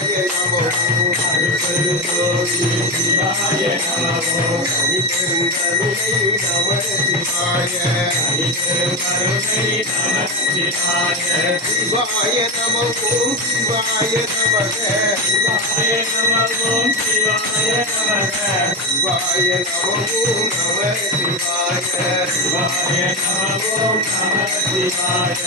நமோ சிவாய நமோ கருணை நம சிவாய சிவாய நம ஓம் சிவாய நமக சிவாய நம ஓம் சிவாய நமக சிவாய நம ஓம் நம சிவாய சிவாய நம ஓம் நம சிவாய